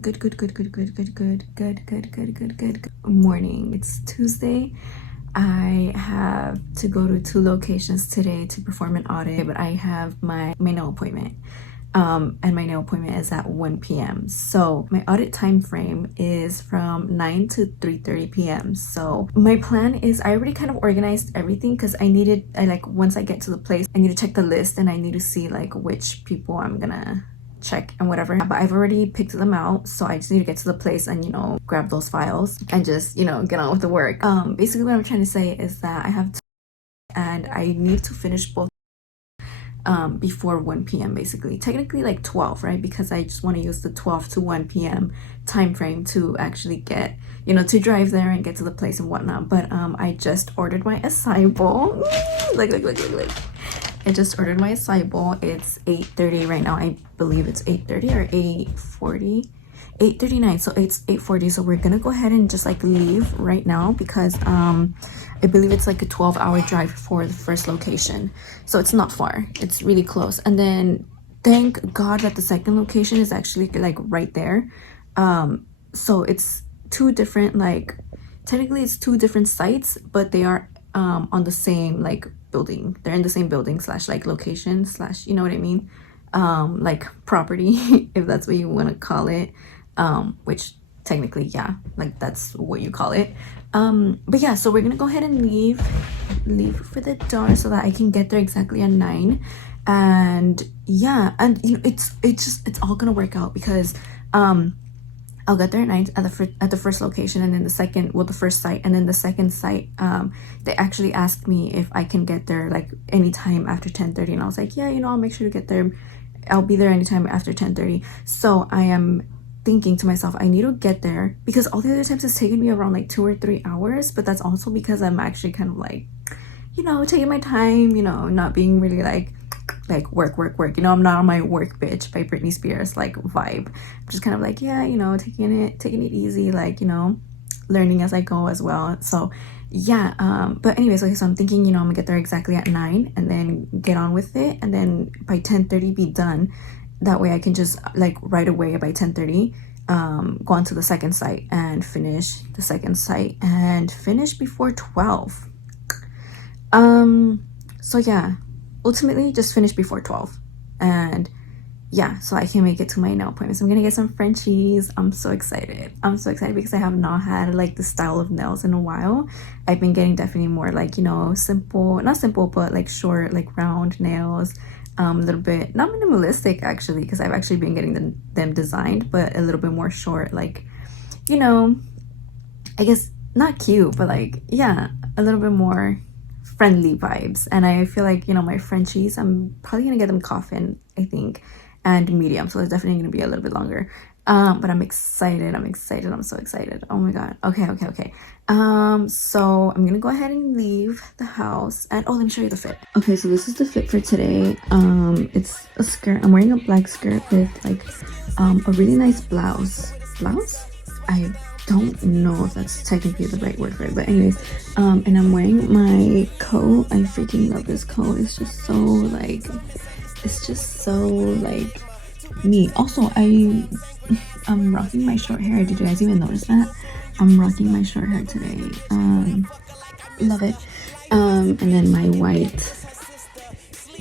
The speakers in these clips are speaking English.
Good morning. It's Tuesday. I have to go to 2 locations today to perform an audit, but I have my nail appointment. And my nail appointment is at 1 p.m. So my audit time frame is from 9 to 3:30 p.m. So my plan is, I already kind of organized everything because once I get to the place, I need to check the list and I need to see like which people I'm gonna check and whatever. But I've already picked them out, so I just need to get to the place and grab those files and just get on with the work. Basically what I'm trying to say is that I have and I need to finish both before 1 p.m. basically, technically like 12, right? Because I just want to use the 12 to 1 p.m. time frame to actually get to drive there and get to the place and whatnot. But I just ordered my acai bowl. Look. I just ordered my acai bowl. It's 8:30 right now. I believe it's 8:30 or 8:40. 8:39, so it's 8:40. So we're gonna go ahead and just like leave right now because I believe it's like a 12-hour drive for the first location, so it's not far, it's really close. And then thank God that the second location is actually like right there. So it's two different, like technically it's two different sites, but they are on the same like building. They're in the same building slash like location slash, you know what I mean, like property if that's what you want to call it, which technically, yeah, like that's what you call it. But yeah, so we're gonna go ahead and leave for the door so that I can get there exactly at 9. And yeah, and it's all gonna work out because I'll get there at 9 at the first location, and then the first site, and then the second site, they actually asked me if I can get there like anytime after 10:30, and I was like, yeah, I'll make sure to get there. I'll be there anytime after 10:30. So I am thinking to myself, I need to get there, because all the other times it's taken me around like 2 or 3 hours, but that's also because I'm actually kind of like taking my time, not being really like work. I'm not on my work bitch by Britney Spears like vibe. I'm just kind of like, yeah, taking it easy, like learning as I go as well. So yeah, but anyways, okay, so I'm thinking I'm gonna get there exactly at 9 and then get on with it, and then by 10:30 be done. That way I can just like right away by 10:30 go on to the second site and finish the second site and finish before 12. So yeah, ultimately just finish before 12, and yeah, so I can make it to my nail appointment. So I'm gonna get some Frenchies. I'm so excited because I have not had like the style of nails in a while. I've been getting definitely more like simple, not simple, but like short, like round nails, a little bit not minimalistic actually, because I've actually been getting them designed, but a little bit more short, like I guess not cute, but like, yeah, a little bit more friendly vibes. And I feel like my Frenchies, I'm probably gonna get them coffin, I think, and medium, so it's definitely gonna be a little bit longer. But I'm excited. I'm so excited. Oh my god. Okay. So I'm gonna go ahead and leave the house, and let me show you the fit. Okay, so this is the fit for today. It's a skirt. I'm wearing a black skirt with like a really nice blouse. I don't know if that's technically the right word for it, but anyways, and I'm wearing my coat. I freaking love this coat. It's just so like me. Also, I'm rocking my short hair. Did you guys even notice that? I'm rocking my short hair today. Love it. And then my white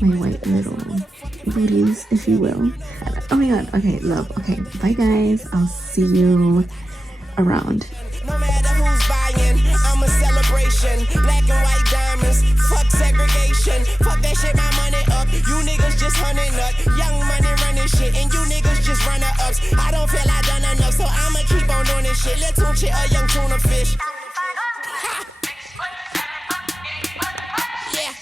little booties, if you will. Oh my god. Okay, love. Okay, bye guys. I'll see you around. No matter who's buying, I'm a celebration. Black and white diamonds, fuck segregation. Fuck that shit, my money up. You niggas just hunting up. Young money running shit, and you niggas just running ups. I don't feel I done enough, so I'ma keep on doing this shit. Let's tune shit, a young tuna fish. Yeah,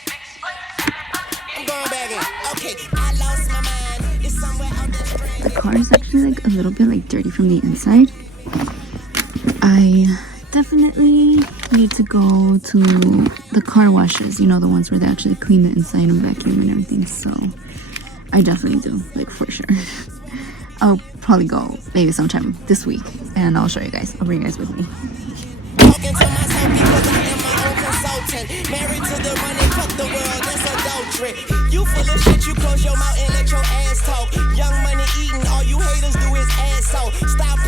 I'm going back in. Okay, I lost my mind. It's somewhere out there. The car is actually like a little bit like dirty from the inside. I definitely need to go to the car washes, the ones where they actually clean the inside and vacuum and everything. So I definitely do, like, for sure. I'll probably go maybe sometime this week, and I'll show you guys. I'll bring you guys with me. Talking to myself because I am my own consultant. Married to the money, fuck the world, that's adultery. You full of shit, you close your mouth and let your ass talk. Young money eating, all you haters do is ass so. Stop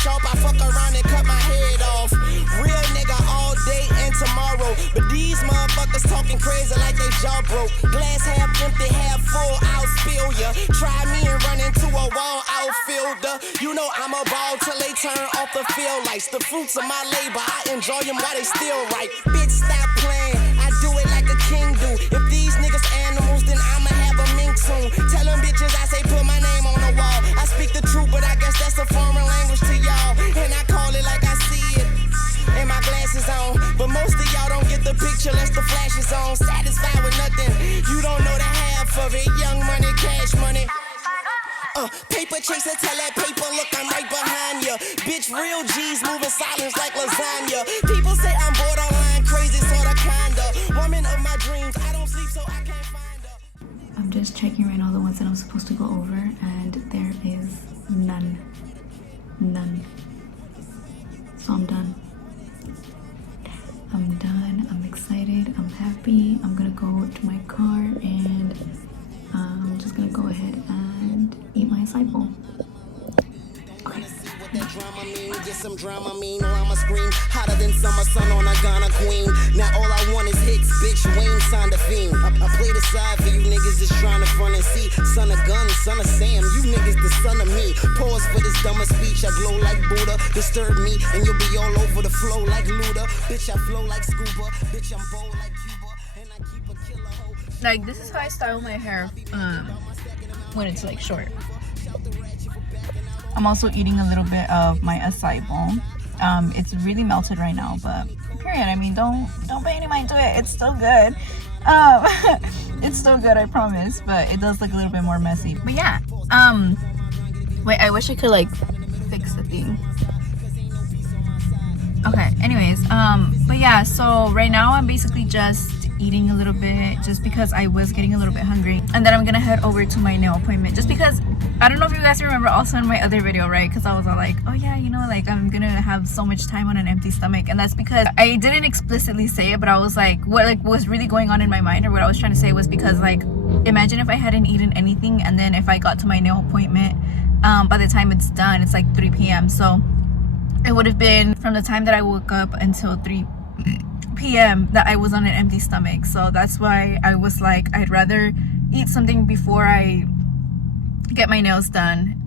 sharp, I fuck around and cut my head off. Real nigga all day and tomorrow. But these motherfuckers talking crazy like they jaw broke. Glass half empty, half full, I'll spill ya. Try me and run into a wall outfielder. You know I'm a ball till they turn off the field lights. The fruits of my labor, I enjoy them while they still right. Bitch, stop playing, I do it like a king do. If these niggas animals, then I'ma have a mink soon. Tell them bitches I say put my name on the wall. I speak the truth, but I guess that's a foreign language to y'all. And I call it like I see it. And my glasses on, but most of y'all don't get the picture unless the flash is on. Satisfied with nothing, you don't know the half of it. Young money, cash money. Paper chaser, tell that paper, look, I'm right behind ya. Bitch, real G's moving silence like lasagna. People say I'm borderline crazy, sorta kinda. Woman of my dreams, I don't sleep so I can't find her. I'm just checking right now the ones that I'm supposed to go over, and there is none. So I'm done. I'm excited, I'm happy. I'm gonna go to my car and I'm just gonna go ahead and eat my acai bowl. Okay. That drama mean, get some drama mean, or I'ma scream hotter than summer sun on a Ghana queen. Now all I want is hits, bitch. Wayne signed a fiend. I play the side for you niggas just trying to front and see. Son of gun, son of Sam, you niggas the son of me. Pause for this dumber speech. I glow like Buddha. Disturb me and you'll be all over the flow like Luda. Bitch, I flow like scuba. Bitch, I'm bold like Cuba, and I keep a killer hoe. Like, this is how I style my hair when it's like short. I'm also eating a little bit of my acai bowl. It's really melted right now, but period. I mean, don't pay any mind to it. It's still good. It's still good, I promise. But it does look a little bit more messy. But yeah. Wait, I wish I could like fix the thing. Okay. Anyways, but yeah. So right now I'm basically just eating a little bit just because I was getting a little bit hungry, and then I'm gonna head over to my nail appointment just because I don't know if you guys remember also in my other video, right? Because I was all like, oh yeah, you know, like I'm gonna have so much time on an empty stomach, and that's because I didn't explicitly say it, but I was like, what like was really going on in my mind, or what I was trying to say was because like, imagine if I hadn't eaten anything, and then if I got to my nail appointment, by the time it's done, it's like 3 p.m. So it would have been from the time that I woke up until 3 p.m. that I was on an empty stomach. So that's why I was like, I'd rather eat something before I get my nails done,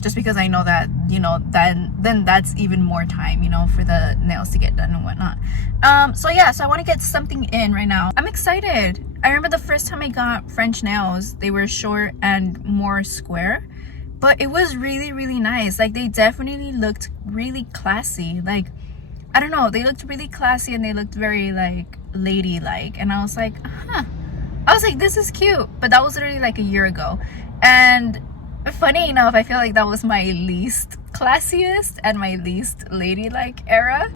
just because I know that, you know, then that's even more time, you know, for the nails to get done and whatnot. So yeah, so I want to get something in right now. I'm excited. I remember the first time I got French nails, they were short and more square, but it was really, really nice. Like, they definitely looked really classy. Like, I don't know, they looked really classy and they looked very like ladylike, and I was like, I was like, this is cute. But that was literally like a year ago, and funny enough, I feel like that was my least classiest and my least ladylike era.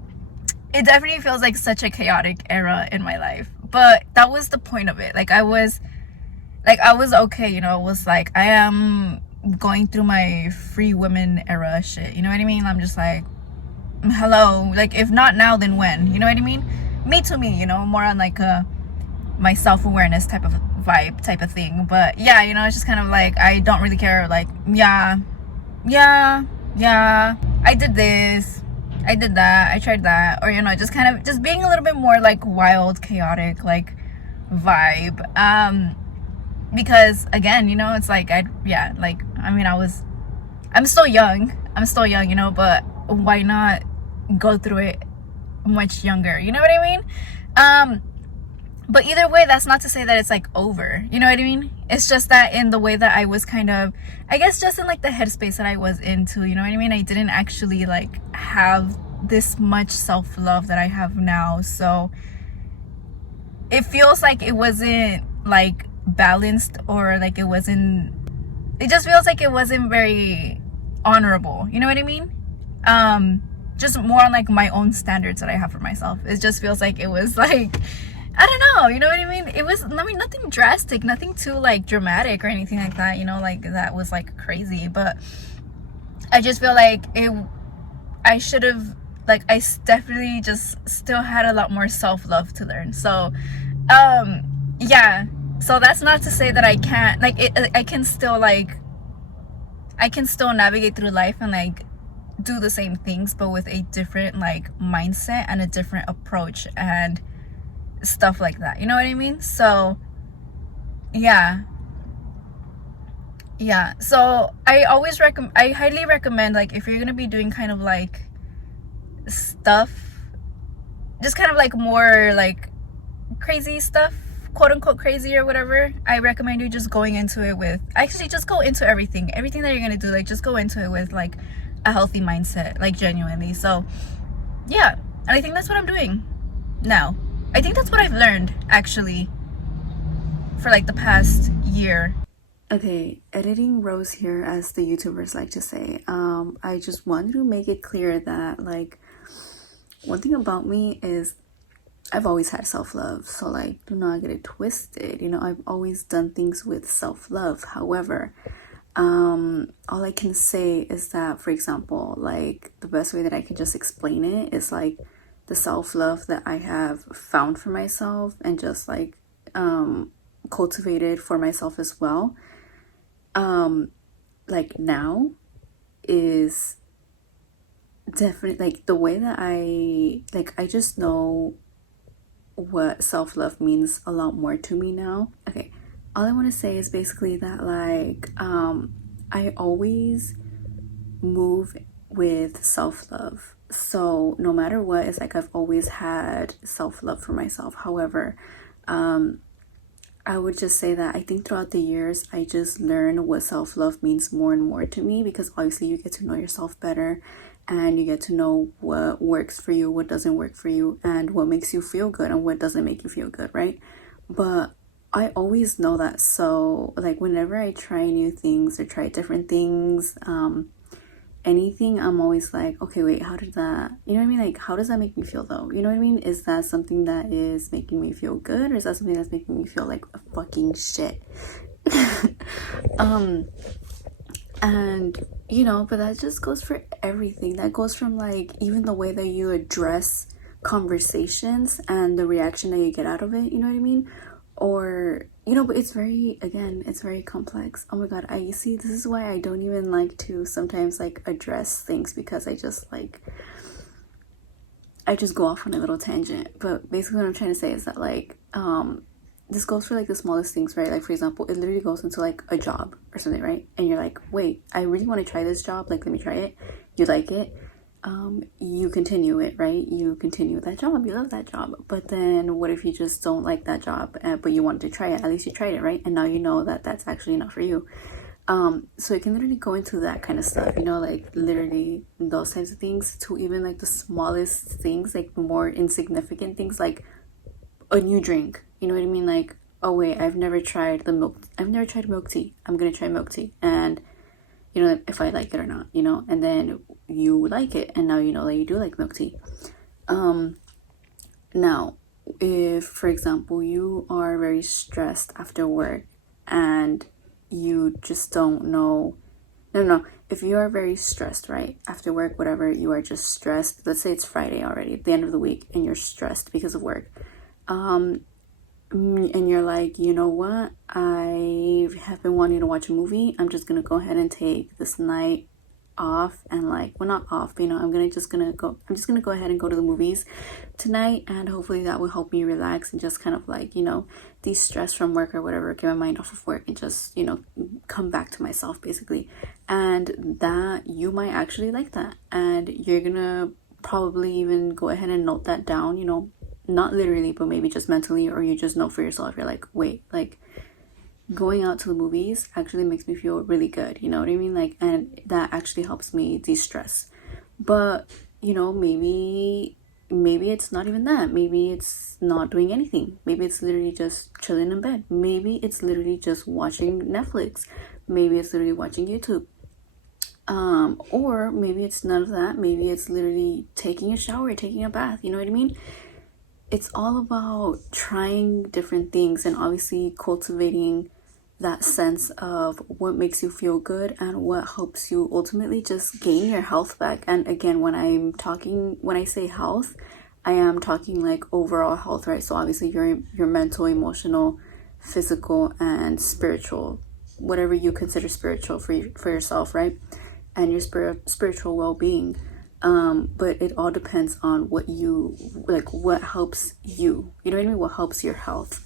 It definitely feels like such a chaotic era in my life, but that was the point of it. Like, I was okay, you know. It was like, I am going through my free women era shit, you know what I mean? I'm just like, hello, like, if not now, then when, you know what I mean? Me to me, you know, more on like my self-awareness type of vibe type of thing. But yeah, you know, it's just kind of like, I don't really care. Like, yeah, I did this, I did that, I tried that, or, you know, just kind of just being a little bit more like wild, chaotic, like vibe. Because again, you know, it's like, I'm still young, you know, but why not go through it much younger, you know what I mean? But either way, that's not to say that it's like over, you know what I mean? It's just that in the way that I was kind of, I guess, just in like the headspace that I was into, you know what I mean? I didn't actually like have this much self-love that I have now. So it feels like it wasn't like balanced, or like it just feels like it wasn't very honorable, you know what I mean? Just more on like my own standards that I have for myself. It just feels like it was like, I don't know, you know what I mean? It was, I mean, nothing drastic, nothing too like dramatic or anything like that, you know, like that was like crazy. But I just feel like I should have, like, I definitely just still had a lot more self-love to learn. So yeah, so that's not to say that I can't, like, I can still navigate through life and like do the same things but with a different like mindset and a different approach and stuff like that, you know what I mean? So yeah, so I highly recommend, like, if you're gonna be doing kind of like stuff, just kind of like more like crazy stuff, quote unquote crazy or whatever, I recommend you just going into it with, actually just go into everything that you're gonna do, like just go into it with like a healthy mindset, like genuinely. So yeah, and I think that's what I'm doing now. I think that's what I've learned actually for like the past year. Okay, editing Rose here, as the YouTubers like to say. I just wanted to make it clear that, like, one thing about me is I've always had self-love, so like, do not get it twisted. You know, I've always done things with self-love. However, all I can say is that, for example, like, the best way that I can just explain it is like the self-love that I have found for myself and just like cultivated for myself as well, like now, is definitely like the way that I just know what self-love means a lot more to me now. Okay, all I want to say is basically that, like, I always move with self-love, so no matter what, it's like I've always had self-love for myself. However, I would just say that I think throughout the years, I just learned what self-love means more and more to me, because obviously you get to know yourself better and you get to know what works for you, what doesn't work for you, and what makes you feel good and what doesn't make you feel good, right? But I always know that. So like, whenever I try new things or try different things, anything, I'm always like, okay, wait, how did that, you know what I mean? Like, how does that make me feel though? You know what I mean? Is that something that is making me feel good, or is that something that's making me feel like a fucking shit? And you know, but that just goes for everything. That goes from like even the way that you address conversations and the reaction that you get out of it, you know what I mean? Or, you know, but it's very, again, it's very complex. Oh my god, I see, this is why I don't even like to sometimes like address things, because I just go off on a little tangent. But basically what I'm trying to say is that, like, this goes for like the smallest things, right? Like, for example, it literally goes into like a job or something, right? And you're like, wait, I really want to try this job, like, let me try it. You like it, you continue it, right? You continue that job, you love that job. But then what if you just don't like that job, but you wanted to try it? At least you tried it, right? And now you know that that's actually not for you. So it can literally go into that kind of stuff, you know, like literally those types of things, to even like the smallest things, like more insignificant things, like a new drink, you know what I mean? Like, oh wait, I've never tried milk tea, I'm gonna try milk tea, and you know if I like it or not, you know, and then you like it, and now you know that you do like milk tea. Now, if for example you are very stressed after work and you just don't know, no, if you are very stressed, right, after work, whatever, you are just stressed, let's say it's Friday already at the end of the week and you're stressed because of work, and you're like, you know what, I have been wanting to watch a movie, I'm just gonna go ahead and take this night off, and like, well, not off, but you know, I'm just gonna go ahead and go to the movies tonight, and hopefully that will help me relax and just kind of like, you know, de-stress from work or whatever, get my mind off of work and just, you know, come back to myself basically. And that, you might actually like that, and you're gonna probably even go ahead and note that down, you know, not literally, but maybe just mentally, or you just know for yourself, you're like, wait, like, going out to the movies actually makes me feel really good, you know what I mean? Like, and that actually helps me de-stress. But you know, maybe it's not even that. Maybe it's not doing anything. Maybe it's literally just chilling in bed. Maybe it's literally just watching Netflix. Maybe it's literally watching YouTube. Or maybe it's none of that. Maybe it's literally taking a shower, taking a bath, you know what I mean? It's all about trying different things and obviously cultivating that sense of what makes you feel good and what helps you ultimately just gain your health back. And again, when I say health, I am talking like overall health, right? So obviously your mental, emotional, physical, and spiritual, whatever you consider spiritual for yourself, right? and your spiritual well-being. But it all depends on what you like, what helps you, you know what I mean, what helps your health.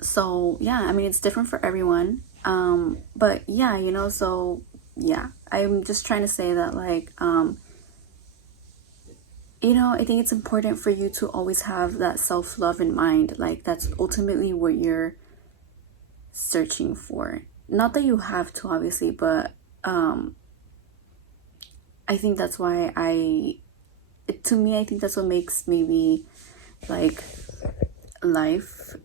So yeah, I mean, it's different for everyone. But yeah, you know, so yeah, I'm just trying to say that, like, you know, I think it's important for you to always have that self-love in mind. Like, that's ultimately what you're searching for. Not that you have to, obviously, but I think that's why to me, I think that's what makes maybe like life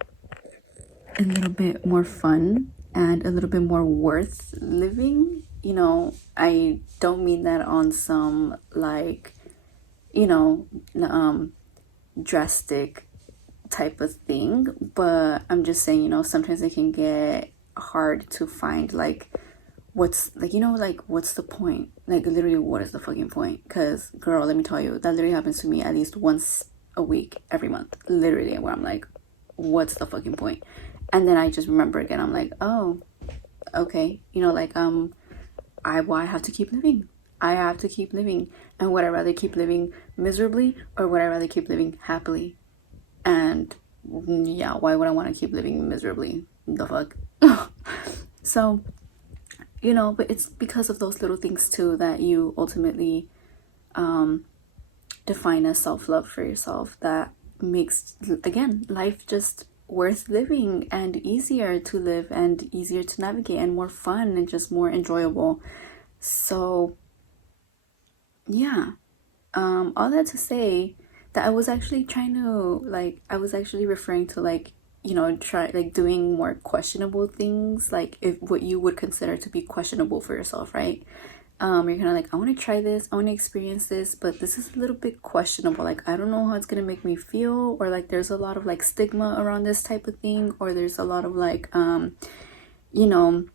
a little bit more fun and a little bit more worth living. You know, I don't mean that on some, like, you know, drastic type of thing, but I'm just saying, you know, sometimes it can get hard to find, like, what's, like, you know, like, what's the point? Like, literally, what is the fucking point? Because, girl, let me tell you, that literally happens to me at least once a week, every month, literally, where I'm like, what's the fucking point? And then I just remember again, I'm like, oh, okay, you know, like, I have to keep living. I have to keep living. And would I rather keep living miserably, or would I rather keep living happily? And yeah, why would I want to keep living miserably? The fuck? So, you know, but it's because of those little things too that you ultimately define as self-love for yourself, that makes, again, life just worth living and easier to live and easier to navigate and more fun and just more enjoyable. So yeah, all that to say that I was actually trying to, like, I was actually referring to, like, you know, try, like, doing more questionable things, like, if what you would consider to be questionable for yourself, right? You're kind of like, I want to try this, I want to experience this, but this is a little bit questionable. Like, I don't know how it's gonna make me feel, or like there's a lot of like stigma around this type of thing, or there's a lot of like you know,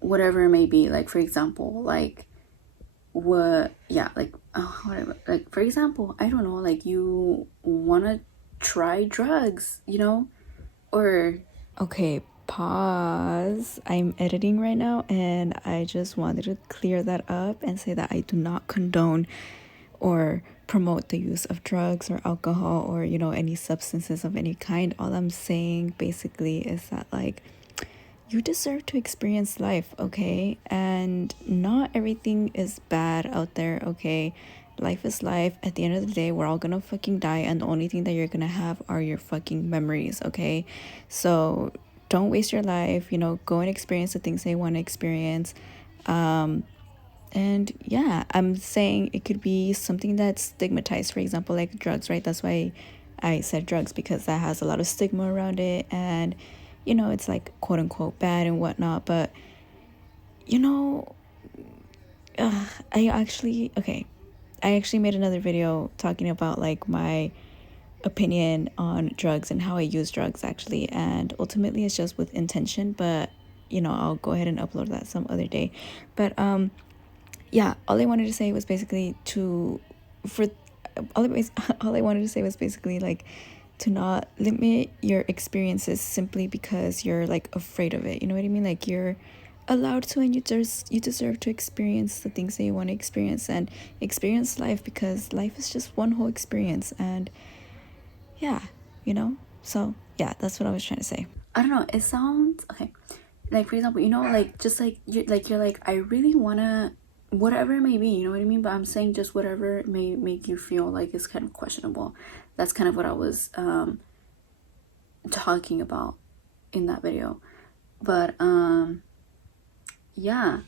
whatever it may be. Like, for example, like, what, yeah, like, whatever, like, for example, I don't know, like, you want to try drugs, you know, or Okay, pause. I'm editing right now, and I just wanted to clear that up and say that I do not condone or promote the use of drugs or alcohol or, you know, any substances of any kind. All I'm saying basically is that, like, you deserve to experience life, okay? And not everything is bad out there, okay? Life is life. At the end of the day, we're all gonna fucking die, and the only thing that you're gonna have are your fucking memories, okay? So don't waste your life, you know, go and experience the things they want to experience. And yeah, I'm saying it could be something that's stigmatized, for example, like drugs, right? That's why I said drugs, because that has a lot of stigma around it, and you know, it's like quote unquote bad and whatnot. But you know, I actually made another video talking about like my opinion on drugs and how I use drugs actually, and ultimately it's just with intention. But you know, I'll go ahead and upload that some other day. But yeah, all I wanted to say was basically all I wanted to say was basically like to not limit your experiences simply because you're like afraid of it. You know what I mean? Like, you're allowed to, and you deserve to experience the things that you want to experience, and experience life, because life is just one whole experience. And yeah, you know. So yeah, that's what I was trying to say. I don't know, it sounds okay. Like, for example, you know, like, just like you're like, I really wanna, whatever it may be, you know what I mean? But I'm saying just whatever may make you feel like it's kind of questionable. That's kind of what I was talking about in that video. But yeah,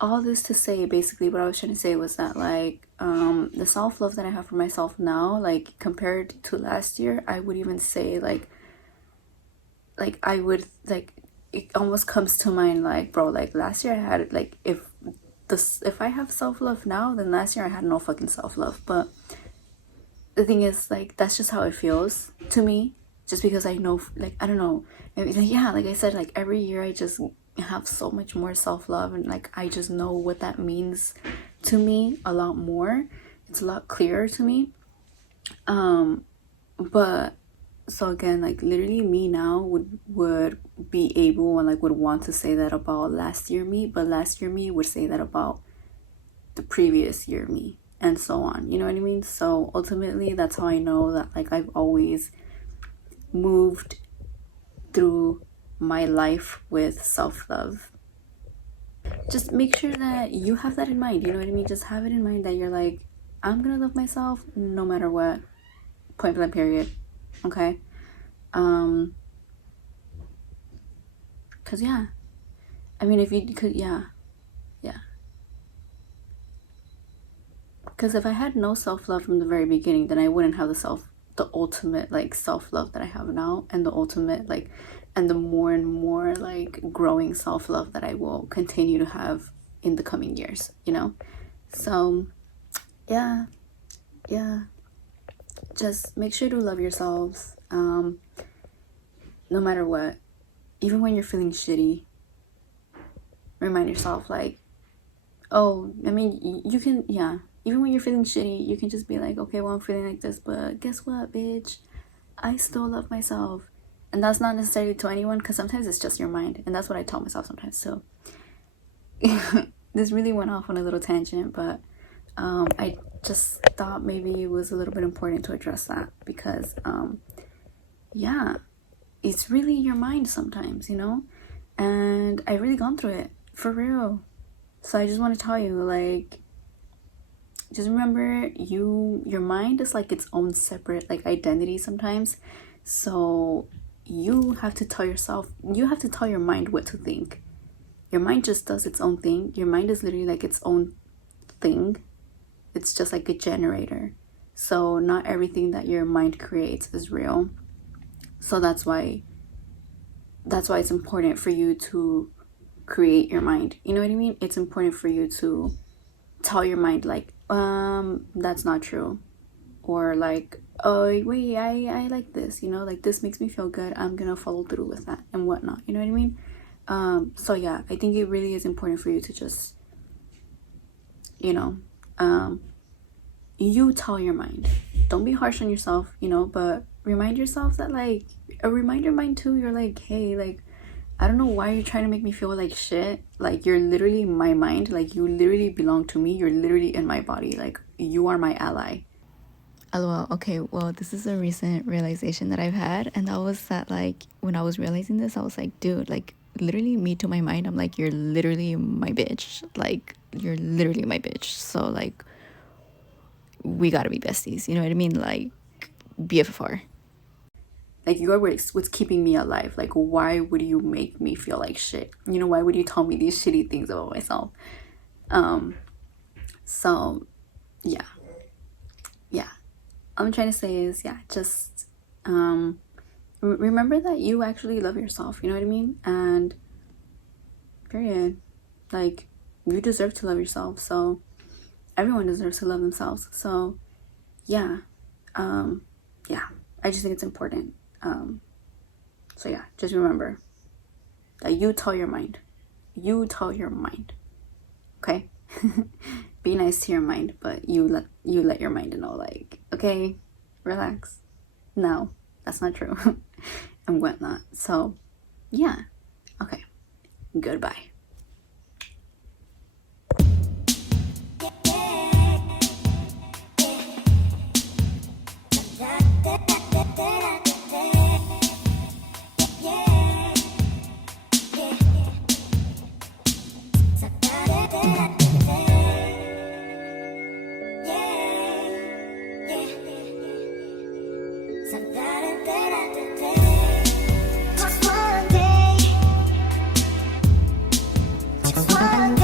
all this to say, basically what I was trying to say was that, like, the self-love that I have for myself now, like, compared to last year, I would even say like I would, like, it almost comes to mind, like, bro, like, last year I had, like, if I have self-love now, then last year I had no fucking self-love. But the thing is, like, that's just how it feels to me, just because I know, like, I don't know, maybe, like, yeah, like I said, like, every year I just have so much more self-love, and like, I just know what that means to me a lot more. It's a lot clearer to me. But So again, like literally me now would be able and like would want to say that about last year me, but last year me would say that about the previous year me, and so on. You know what I mean? So ultimately, that's how I know that like I've always moved through my life with self-love. Just make sure that you have that in mind. You know what I mean? Just have it in mind that you're like, I'm gonna love myself no matter what. Point blank period. Okay? Cause yeah. I mean, if you could, yeah. Because if I had no self-love from the very beginning, then I wouldn't have the ultimate like self-love that I have now, and the ultimate like, and the more and more like growing self-love that I will continue to have in the coming years, you know? So yeah, just make sure to love yourselves, no matter what. Even when you're feeling shitty, remind yourself like, oh, I mean, you can, yeah, even when you're feeling shitty, you can just be like, okay, well, I'm feeling like this, but guess what, bitch? I still love myself. And that's not necessarily to anyone, because sometimes it's just your mind. And that's what I tell myself sometimes too. This really went off on a little tangent, but I just thought maybe it was a little bit important to address that, because yeah, it's really your mind sometimes, you know? And I've really gone through it, for real. So I just want to tell you, like, just remember, your mind is like its own separate like identity sometimes. So you have to tell your mind what to think. Your mind just does its own thing. Your mind is literally like its own thing. It's just like a generator. So not everything that your mind creates is real. So that's why it's important for you to create your mind. You know what I mean? It's important for you to tell your mind like, that's not true, or like, oh wait, I like this, you know, like this makes me feel good, I'm gonna follow through with that and whatnot, you know what I mean? So yeah, I think it really is important for you to just, you know, you tell your mind, don't be harsh on yourself, you know, but remind yourself that like, remind your mind too, you're like, hey, like, I don't know why you're trying to make me feel like shit. Like, you're literally my mind. Like, you literally belong to me. You're literally in my body. Like, you are my ally. LOL. Okay, well, this is a recent realization that I've had, and that was that, like, when I was realizing this, I was like, dude, like, literally me to my mind, I'm like, you're literally my bitch. Like, you're literally my bitch. So, like, we gotta be besties. You know what I mean? Like, BFFR. Like, you are what's keeping me alive. Like, why would you make me feel like shit? You know, why would you tell me these shitty things about myself? So, yeah. All I'm trying to say is, yeah, just, remember that you actually love yourself. You know what I mean? And, period. Like, you deserve to love yourself. So, everyone deserves to love themselves. So, yeah. I just think it's important. So yeah, just remember that you tell your mind. Okay? Be nice to your mind, but you let your mind know, like, okay, relax. No, that's not true. And whatnot. So yeah. Okay. Goodbye. Just one day, just one day.